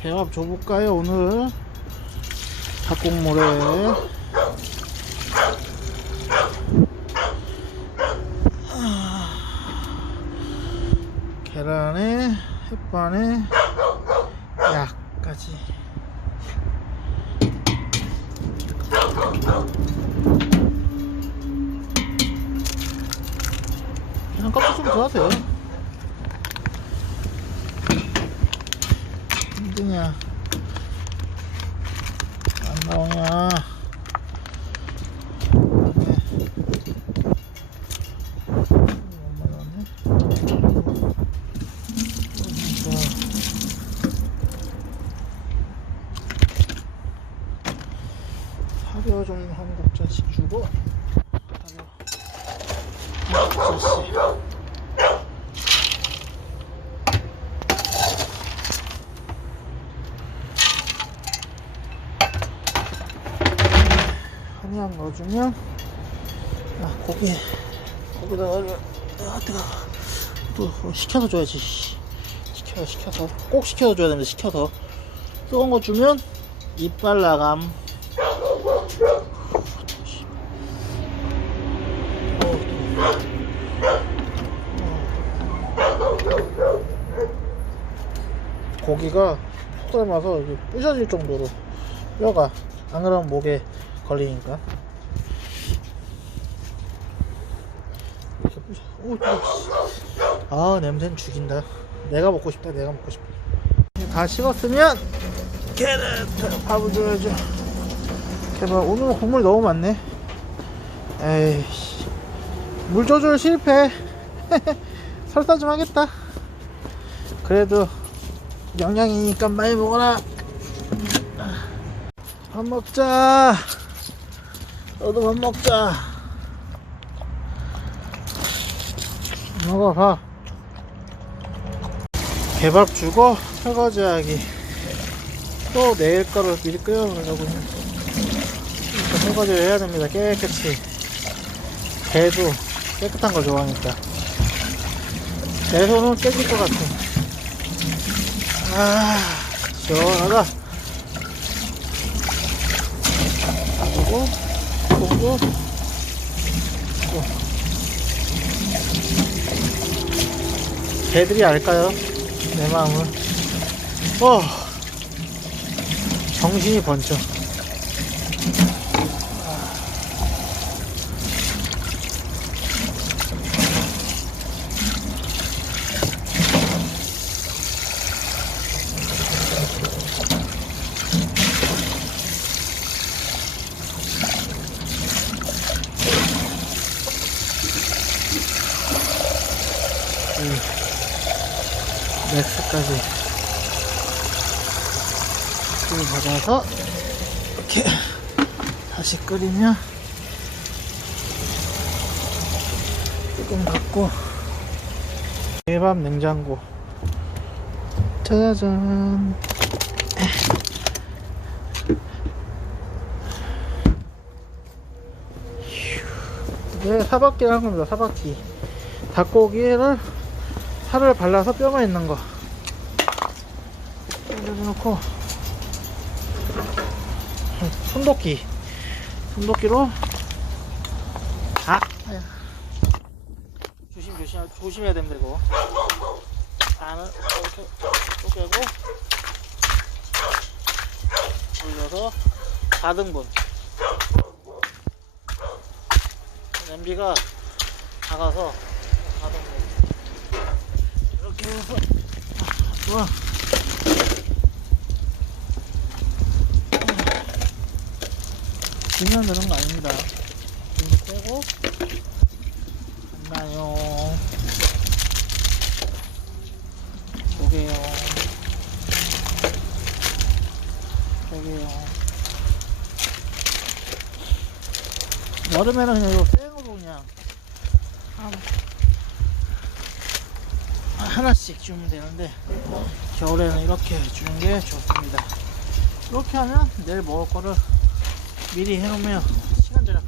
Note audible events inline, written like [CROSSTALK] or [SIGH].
개밥 줘볼까요 오늘? 닭국물에. 아, 계란에 햇반에 약까지. 그냥 껍질 좀 좋아하세요 힘드냐? 안 나오냐? 사료 좀한 국자씩 주고 사료 한 국자씩 한약 넣어주면 아 고기. 고기다. 넣어줘 아 뜨거. 또 식혀서 줘야지. 씨. 식혀 식혀서. 꼭 식혀서 줘야 됩니다 식혀서. 뜨거운 거 주면 이빨 나감. 고기가 푹 삶아서 이게 부셔질 정도로 뼈가 안 그러면 목에 걸리니까. 아 냄새는 죽인다. 내가 먹고 싶다 내가 먹고 싶다. 다 식었으면 계란 밥을 줘야죠. 개발 오늘 국물이 너무 많네. 에이씨. 물 조절 실패. [LAUGHS] 설사 좀 하겠다. 그래도 영양이니까 많이 먹어라. 밥 먹자 너도 밥 먹자. 먹어 봐 개밥 주고 설거지하기. 또 내일 거를 미리 끓여놓으려고 일단 설거지를 해야 됩니다. 깨끗이. 개도 깨끗한 걸 좋아하니까. 내 손은 깨질 것 같아. 아 시원하다. 그리고 콩도 개들이 알까요? 내 마음을 어 정신이 번쩍 맥스까지. 물 받아서 이렇게 다시 끓이면 조금 갖고 대밥 냉장고. 짜자잔. 이게 사박기를 한 겁니다 사박기. 닭고기를 살을 발라서 뼈가 있는 거. 올려놓고. 손도끼. 손도끼로. 아. 조심 조심 조심해야 됩니다 이거. 안을 이렇게 쪼개고 올려서 4등분. 냄비가 작아서 4등분 좋아 비면 되는 거 아닙니다. 이거 빼고 안나요. 요게요. 요게요. 여름에는 그냥 이거 생으로 그냥. 한 하나씩 주면 되는데 겨울에는 이렇게 주는 게 좋습니다. 이렇게 하면 내일 먹을 거를 미리 해놓으면 시간 절약